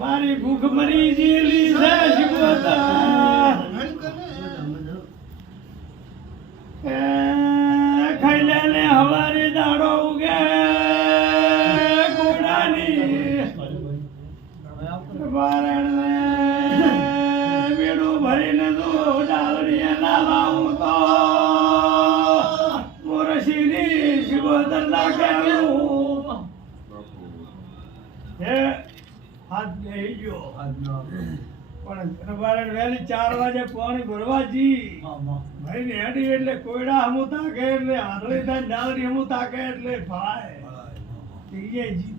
મારી ભૂખ મરી જેલી છે શિવતા ખાઈ લે હવારે દાડો ઉગે ગોડાની બારણ બેડું ભરીને તો ડાલડીએ ના લાવું તો મોરશીની શિવોદર ના કહેવું હે હાથ બેહી ગયો પણ બારણ વહેલી 4 વાગે પાણી ભરવા જી ભાઈ ને હેડી એટલે કોયડા હમું તાકે એટલે આંધળી થાય ડાલડી હમું તાકે એટલે ભાઈ જી